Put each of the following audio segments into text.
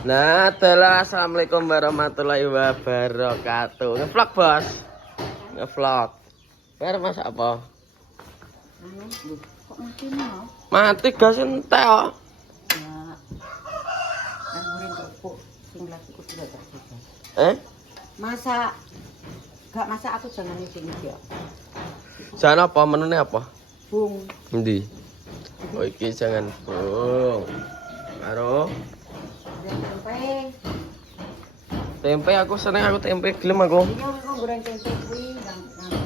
Nah, adalah assalamualaikum warahmatullahi wabarakatuh. Ngevlog bos, ngevlog. Bar masak apa? Kok mati mau? Mati gas entek kok. Ya, kan goreng kerupuk sing lagi ku sudah terbuka. Masak, gak masak aku jangan di sini ya. Jangan apa menune apa? Bung, Endi? Oh iki jangan bung. Karo tempe. tempe aku seneng aku tempe gelem aku. Iya, aku goreng tempe kuwi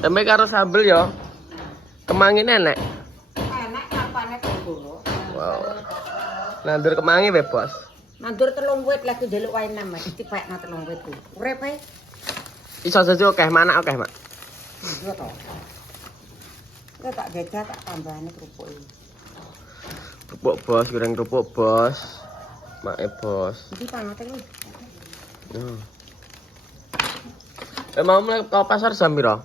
Tempe karo sambel ya. Kemangi enek. enak kapane goro. Wow. Nandur kemangi we, Bos. Nandur telung wit lagi ndelok wae nang Mas, dipekno telung wit ku. Urip ae. Iso jadi akeh, mana akeh, Mak? Iya to. Kok tak jajah tak tambahane kerupuk iki. Kerupuk bos, goreng kerupuk bos. Make bos. Iki pangate lho. Mau mulai ke pasar jam piro?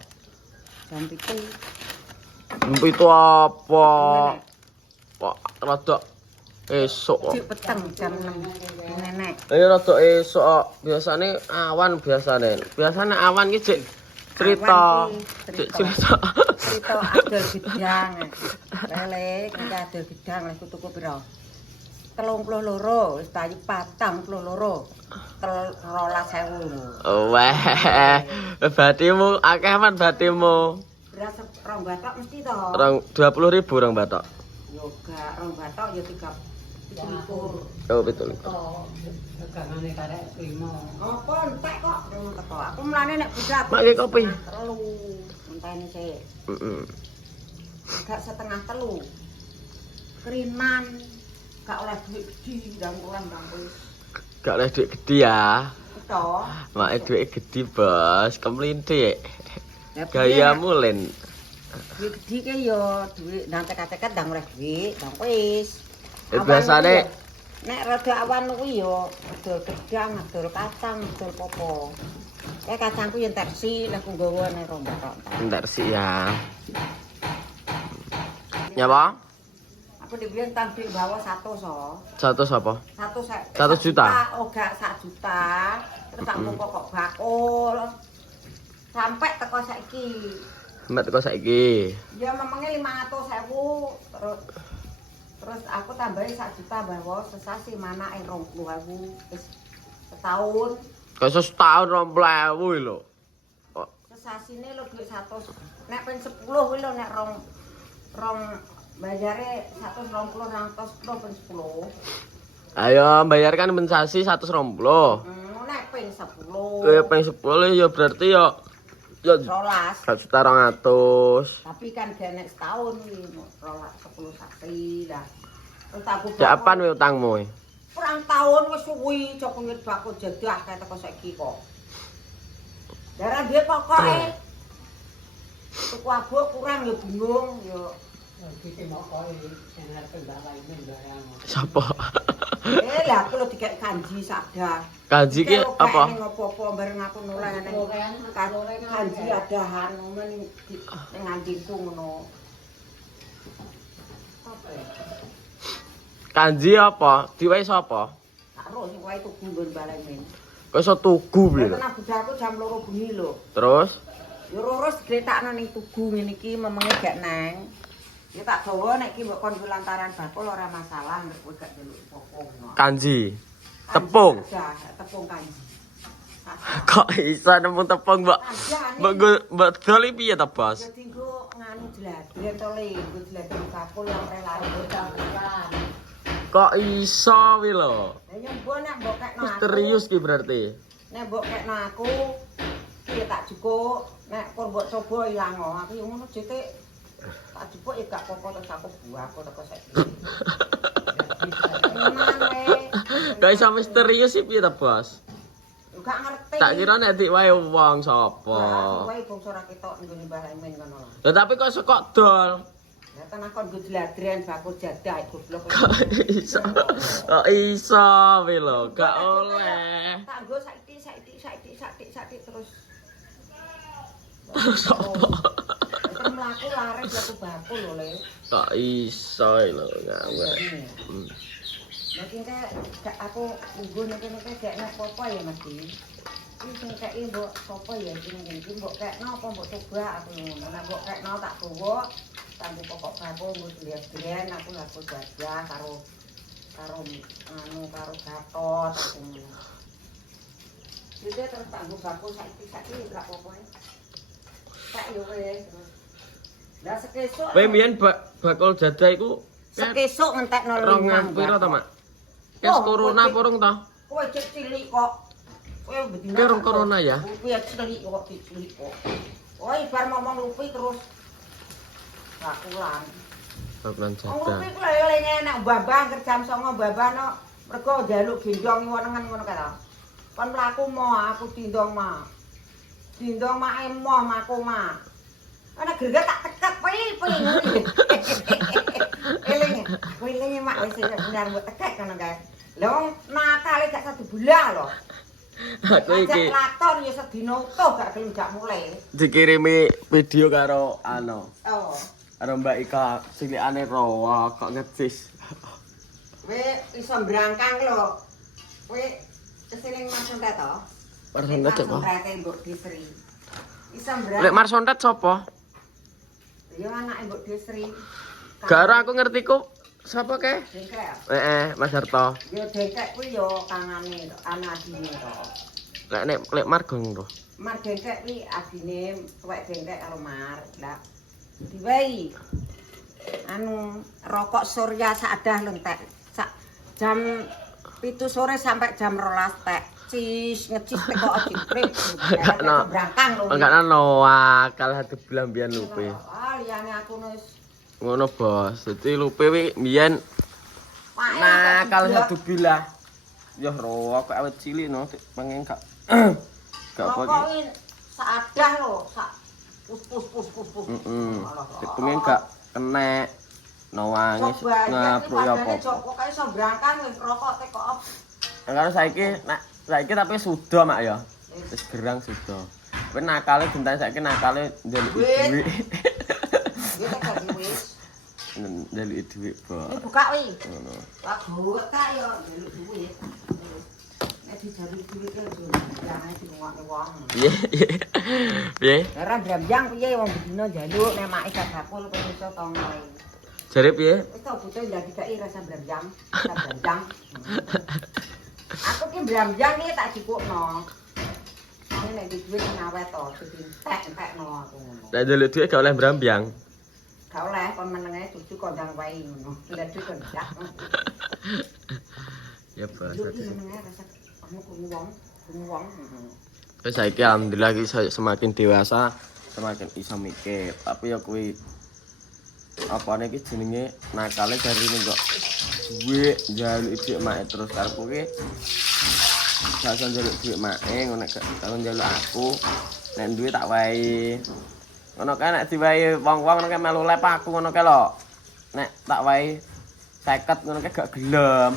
Jam 7. Itu apa? Kok rada esuk kok. Cik peteng jam 6. Nenek. Ayo rada esuk kok. Biasane awan biasane. Biasane awan iki cek cerita. Cek cerita. Cerita adol gedang. Lele, kita adol gedang lek tuku piro? 32, wis tayu 42. 13.000. Weh. Batimu akeh man batimu. Beras rong batok mesti to. 20.000 rong batok. Yo gak rong batok yo 30. Oh betul. Gangane karek primo. Apa entek kok ngono teko. Aku mlane nek budak. Mak iki kopi. Telu. Entene sik. Heeh. Gak setengah telu. Kerinan. Gak oleh duit gede ndang kurang ndang wis. Gak oleh duit gede ya. To. Mak duit gede bos, kemlintik. Gayamu len. Duit gede ke yo duit nang teka-teka ndang oleh duit, ndang wis. Biasane nek rada awan kuwi yo adol gedang, adol kacang, adol popo. Kacangku yen tersi lek nggawa nek rong batok. entar sih ya. Ya, Pak? Aku dibiyen tampil bawa 100 so. 100 apa? 1 juta? Oh gak 1 juta. Terus tak muko kok bakul. Sampai teko saiki. Mbak teko saiki. Ya memangnya 500.000 terus aku tambahin 1 juta bawa sesasi mana yang 20.000 wis setahun. Kok setahun 20.000 lho. Sesasine lho duit 100. Nek ping 10 kuwi lho nek rong bayare 120 200 ping 10. Ayo bayarkan pensasi 120. Nek ping 10. Ping 10 ya berarti ya 12. 1.200.000. Tapi kan gak nek setahun iki 10 sasi lah. Terus aku Japan we utangmu. perang tahun wis suwi cok ngit bakul jadah kae teko saiki kok. Darah dia pokoke. Tuku abuk kurang ya bingung ya. Iki mokoke sing arep bawahi barang. Siapa? Lah aku lho dikek kanji sadar. Kanji ki apa? Ngopo-opo bareng aku noleh ning kanji adahan ngono ning ngandinku ngono. Kanji apa? Diwae sapa? Karo sing wae tuku nggon balemen. Kok iso tugu piye? Tenan budakku jam 2 bengi lho. Terus Ya terus digletakno ning tugu ngene iki memenge gak nang. Ya tak gawa nek iki mbok kon lantaran bakul ora masalah nek kowe gak delok apa-apa. kanji. Tepung. Tepung kanji. Kok iso nemu tepung, Mbak? Mbak dol piye ta, Bos? Jadi engko nganu jladren to le, engko jladren bakul yang relare bodan. Kok iso wi lho? Lah ya mbok nek mbok kekno aku. Misterius ki berarti. Nek mbok kekno aku iki tak jukuk, nek kon mbok coba ilang aku yo ngono jete tak jupuk ya gak apa-apa terus aku buah aku teko saiki. Gak iso misterius sih piye ta, Bos? Gak ngerti. Tak kira nek dik wae wong sapa. Wae bangsa ra ketok nggone Mbah Lemen kono. Lah tapi kok sekok dol? Lah tenan kon nggo jladren bakul jadah goblok. Kok iso wi lho, gak oleh. Tak nggo saiki terus. Terus apa? Terus mlaku laris aku bakul lho, Le. Kok iso lho ngawur. Nanti kayak aku ungguh nanti kayak apa ya Mas Di. Ini sing kayak mbok apa ya jenenge iki mbok kayak napa mbok coba aku ngono. Nek mbok kayak tak tuwa sampe pokok bako mbok lihat-lihat aku jajah karo karo gatot aku ngono. Jadi terus tanggo bako saiki gak apa-apa. Tak yo wis. Lah sekesuk. Kowe mbiyen bakul jadah iku sekesuk ngentekno 2.000 piro to, Mak? Kes corona porong to? Kowe cek cilik kok. Kowe bedina. Ki corona ya? Kuwi cilik kok. Oh, ibar ngomong lupi terus bakulan. Bakulan Wong jadah. lupi ku lho enak babah kerjam 09 babano mergo njaluk gendong wonengan ngono kae to. Kon mlaku mo aku dindong ma. Dindong ma emoh maku ma. Ana greget tak tekek pi ngono. Eling mak wis benar mbok tekek ngono kae. Lah wong nakale gak 1 bulan lho. Aku iki laton ya sedina utuh gak gelem jak mulai. dikirimi video karo Oh. karo Mbak Ika cilikane rawa kok ngecis. Kowe iso mbrangkang lho. Kowe keseling Marsontet to? Marsontet apa? Marsontet Mbok Desri. Iso mbrangkang. Lek Marsontet sapa? Ya anake Mbok Desri. Garo aku ngerti ku sapa ke? Dengkek. Mas Harto. Ya dengkek kuwi ya kangane anak adine to. Lek Margong to. Mar dengkek kuwi adine tuwek dengkek karo Mar. Lah diwehi. Anu rokok surya sadah lho entek. Sak jam 7 sore sampai jam 12 tek. Cis ngecis tek kok jiprip. Brangkang lho. Enggak ono akal hati bilang biyen lupe. Ah liyane aku wis Ngono bos. Dadi lupe wi biyen nakal hati bilah. Ya ro kok awet cilik no pengen gak gak apa rokok iki sadah lho, sak pus. Heeh. Pengen gak kena nawangis ngapruk ya apa. Pokoke iso brangkang wis rokok tek kok. Karo saiki tapi sudah mak ya. Wis gerang sudah. Kowe nakale gentane saiki nakale njaluk duit. Ya tak wis. Njaluk duit, Bos. Ini buka wi. Ngono. Wah buka tak ya njaluk duit. Nek dijaluk duit kan jangan dirungokne wong. Piye? Piye? Ora brambang piye wong bedino njaluk nek mak gak bakul kok iso tong wae. Jare piye? Wis tak butuh ndak dikai rasa brambang. Rasa brambang. Aku ki brambang iki tak dikukno. Ini nek duit ngawet to, entek-entekno aku ngono. Nek njaluk duit gak oleh mrambyang. Gak oleh kon menenge cucu kondang wae ngono. Lah duit kon ndak. Ya Bos. Duit menenge rasa anu wong. Wis saiki alhamdulillah iki semakin dewasa, semakin iso mikir. Tapi ya kuwi apane iki jenenge nakale jarine kok duit njaluk duit mak terus karepku ki gak iso njaluk duit mak ngono gak njaluk aku nek duit tak wae ngono kae nek diwae wong-wong ngono kae melu lep aku ngono kae lho nek tak wae 50 ngono kae gak gelem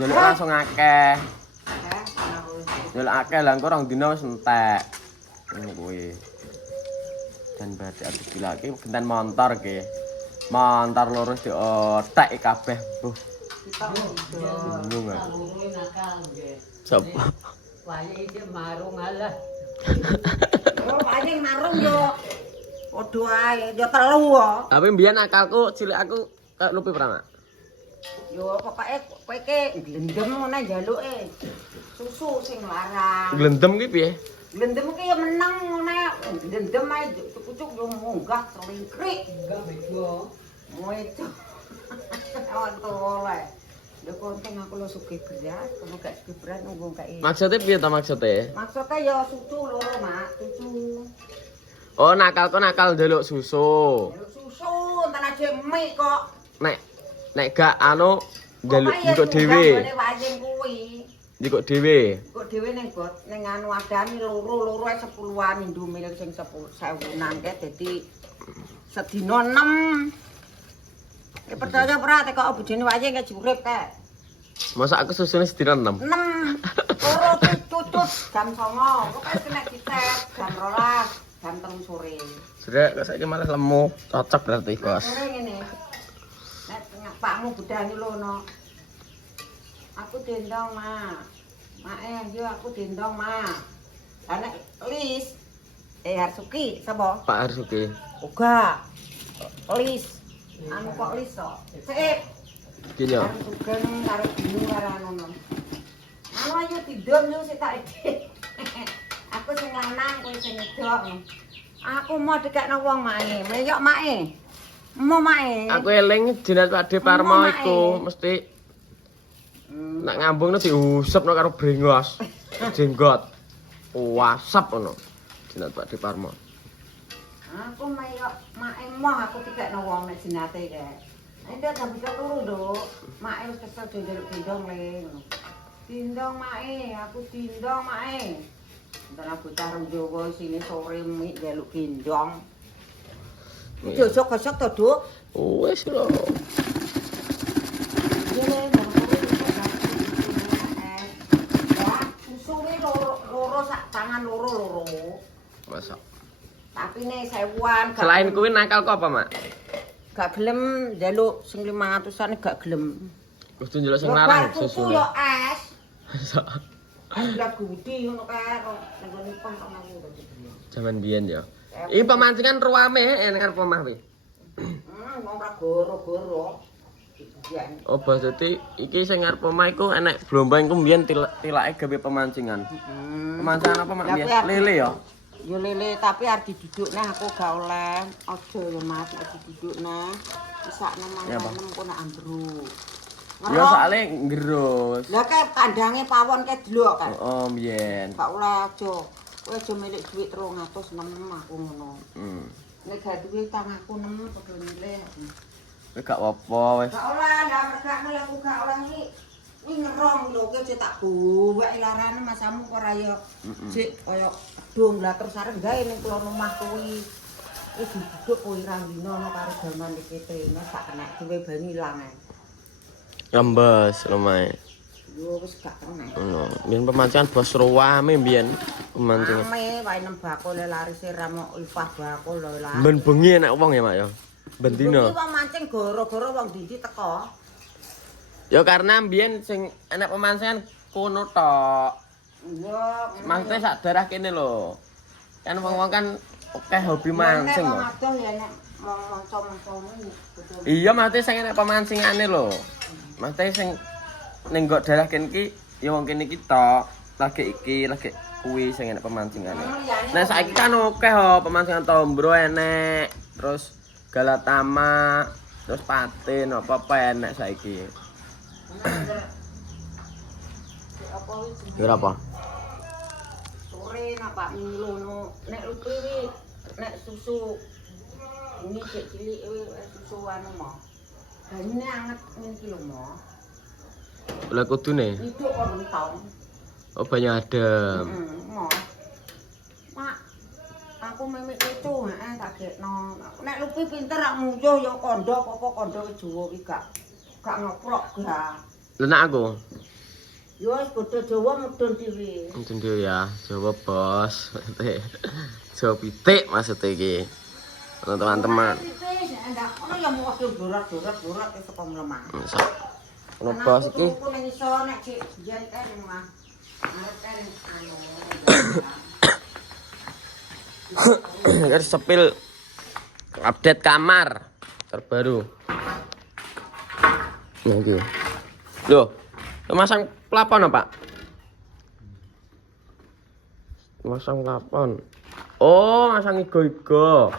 njaluk langsung akeh njaluk akeh lah engko rong dina wis entek ngono kuwi dan berarti aku bilang ki genten motor ki mantar loro diotek kabeh. Kita bingung ah. Sapa? wae iki marung alah. Oh, paling marung yo. Padha ae, yo telu kok. Tapi mbiyen akalku cilik aku kaya lupi pernah. Yo pokoke kowe iki glendem ngene njaluke. Susu sing larang. Glendem ki piye? Glendem ki yo meneng ngene. Glendem ae cucuk yo munggah selingkrik. Enggak bego. Moeto. Ontole. Lho konteng aku lho sugih beras, kono gak sugih beras nunggu kae. Maksudnya piye to maksudnya? Maksudnya ya susu loro, Mak, susu. Oh, nakalku nakal njaluk susu. Ya susu enten aja mie kok. Nek gak anu njaluk njukuk dhewe. Wajeng kuwi. Njukuk dhewe. Kok dhewe ning got ning anu adani loro ae 10-an Indomilk sing 10.000-an kae dadi sedina 6. Percaya ora tekok bojone wae kae jurip kae. Masa aku susune sedina 6. 6. Loro cucut jam 09.00. Pokoke kena dicet jam 12, jam 3 sore. Sudah kok saiki malah lemu. Cocok berarti, Bos. Sore ngene. Nek pakmu budani lono. Aku dendong, Ma. Mae, yo aku dendong, Ma. Anak Lis. Harsuki, sapa? Pak Arsuki. Uga. Lis. Anu kok Lis kok. Sip. Gini ya. Karo sugeng karo bingung karo anu. Anu ayo didom yo sik tak iki. Aku sing lanang, kowe sing wedok. Aku mau dikekno wong Mae. Meyok Mae. Mau Mae. Aku eling jenat Pak De Parmo iku mesti nak ngambungno diusupno karo brengos. Jenggot. Wasap ngono. Jenat Pak De Parmo. Aku meyok Mae moh aku dikekno wong nek jenate kae. Ente tak bisa turu, Nduk. Mae wis kesel dendong le ngono. Dindong Mae, aku dindong Mae. Entar bocah rong Jawa sini sore mik njaluk gendong. Josok-josok to, Duk. Wis lho. Susune loro sak tangan loro. Masak. Tapi nek 1000-an. Selain kuwi nakal kok apa, Mak? Gak gelem njaluk sing 500-an gak gelem. Kudu njaluk sing larang susu. Yo es. Ada gudi ngono kae kok nang pom aku. Jaman biyen ya. Iki pemancingan ruame nang arep omah kuwi. Wong ra goro-goro. Oh, dadi iki sing arep omah iku enek blombang iku mbiyen tilake gawe pemancingan. Pemancingan apa, Mak? Lele ya. Yo lele tapi arep didudukne aku gak oleh. Aja yo Mas, arep didudukne. Isakne mangan engko nak ambruk. Ya soalnya ngerus. Lah kae kandange pawon kae delok kae. Oh, mbiyen. Gak oleh aja. Kowe aja milik dhuwit 306 aku ngono. Nek gak duwe tanganku 6 padha milih. Wis gak apa wis. Gak oleh ndak mergakne aku gak oleh iki. Iki ngerong lho kowe aja tak buwek larane masamu ora ya sik kaya dong lah terus arep gawe ning kulon omah kuwi. Wis duduk kowe irang dina ana karo jaman iki tene sak kenek duwe banyu ilang ae. Lembes lumayan. Yo wis gak kenek. Ngono. Mbiyen pemancingan bos ruame mbiyen pemancingan. Ame wae nem bakul larise ra mau lipah bakul lho lah. Ben bengi enak wong ya, Mak ya. Ben dina. Iki wong mancing gara-gara wong ndi teko. Ya karena mbiyen sing enak pemancingan kono tok. Iya, Maksudnya sak daerah kene lho. Kan wong-wong kan akeh hobi mancing lho. Adoh ya nek mongso-mongso Iya, maksudnya sing enak pemancingane lho. Maksudnya sing ning nggo daerah kene iki ya wong kene iki tok. Lagi iki, lagi kuwi sing enak pemancingane. Nah, saiki kan akeh ho pemancingan tombro enek, terus galatama, terus patin apa-apa enek saiki. Ya apa? Sore nak Pak Milono, nek lupi nek susu ini cilik susu anu mo. Banyune anget ngene iki lho mo. Lah kudune. Hidup kok mentong. Oh, banyak adem. Mo. Mak, aku memek itu tak gekno. Nek lupi pinter rak muncuh ya kandha apa kandha Jawa iki gak ngoprok gak. Lah nek aku Yo wis bodho Jawa mudhun dhewe. mungkin dia ya, Jawa bos. Jawa pitik maksudnya iki. Teman-teman. Ono ya mau dorat-dorat wis kok mlemah. Ono bos iki. Aku ning iso nek cek yen kan mah. Arep kan anu. Kan sepil update kamar terbaru. Nah, gitu. Loh, masang plafon apa? Masang plafon. Oh, masang igo-igo.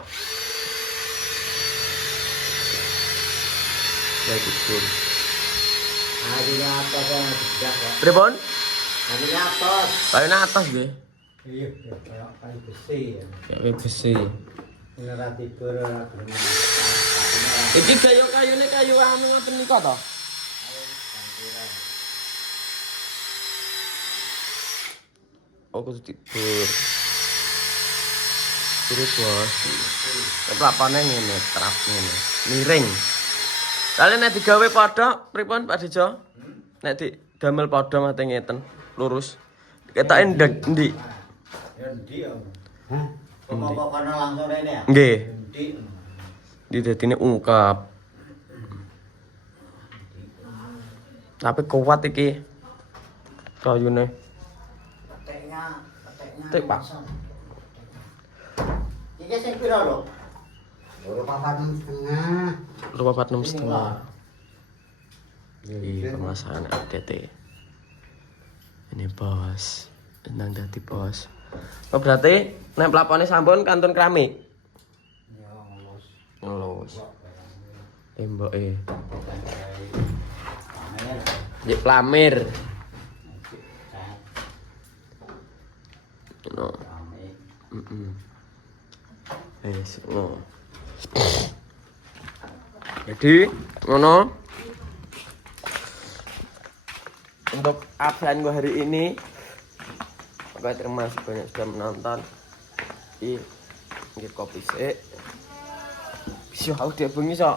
Ya gitu. Adine atas kok dijak kok. Pripun? Adine atas. Kayane atas nggih. Iya, kayak besi ya. Kayak besi. Ora tidur ora gelem. Iki kayu-kayune kayu anu ngoten nika to? Oh, kudu tidur. Terus bos. Plafone ngene, trap ngene. Miring. Kali nek digawe padha, pripun Pak Dejo? Nek didamel padha mate ngeten, lurus. Ketoke ndek ndi? Ya ndi ya. Hah? Kok kono langsung rene ya? Nggih. Ndi. Di dadine ungkap. Tapi kuat iki. Kayune. Peteknya. Petek, Pak. Iki sing pira lho? Loro papat 6,5. Rupa 46,5. Ini pemasangan update. Ini bos. Nang dadi bos. Oh berarti nek pelapone sampun kantun keramik. Ya ngelus. Ngelus. Temboke. Pamer. Nggih plamir. Cat. No. Pamer. Wis ngono. Jadi ngono. Untuk absen gue hari ini, oke terima kasih banyak sudah menonton. Ini kopi sih. Bisa aku dia bengi sok.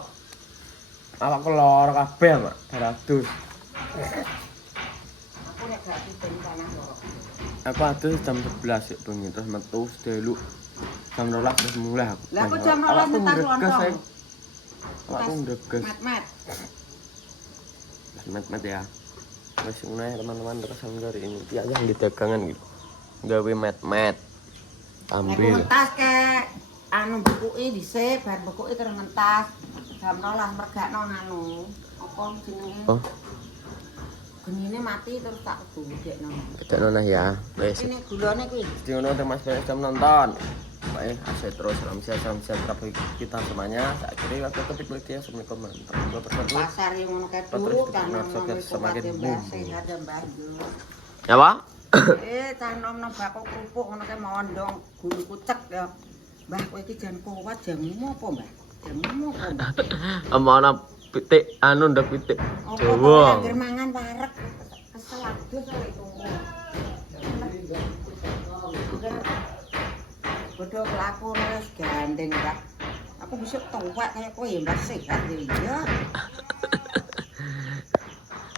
Awak kelor kabeh mak, daradus. Aku nek gak dipeni tanah loro. Aku adus jam 11 sik bengi terus metu sedelu jam 12 terus mulai aku. Lah aku jam 12 nyetak lontong. Aku ndeges. Mat-mat. Mat ya. Wes ngono ya teman-teman terus hari ini. Ya yang di dagangan gitu. Gawe mat. Aku Ambil. ngentas kek anu bukuke dhisik, bar bukuke terus ngentas. Jam 12 mergakno anu. Apa jenenge? Oh, Genine mati terus tak budekno. bedakno nah ya. Wes. Ini gulane kuwi. Jadi ngono terima kasih banyak sudah menonton. Baik, asyik terus salam sehat bagi kita semuanya. Saya akhiri waktu topik berikutnya. Assalamualaikum warahmatullahi wabarakatuh. Pasar yang ngono kae Terus dulu kita kan semakin semakin boom. sehat dan bayu. Ya Pak? Cah nom-nom bakok kerupuk ngono kae mondong gulu kucek ya. Mbah kowe iki jan kuat jamu apa, Mbah? Jamu apa, Mbah? Amana pitik anu ndak pitik. Apa Jawa. anggere mangan wareg kesel adus itu. Bodoh kelakuan wis gandeng Mbah. Aku bisa tuwek kaya kowe ya Mbah sehat ya.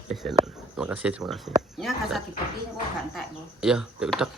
Terima kasih. Ya kasih dipeki kok gak entek kok. Ya, tidak.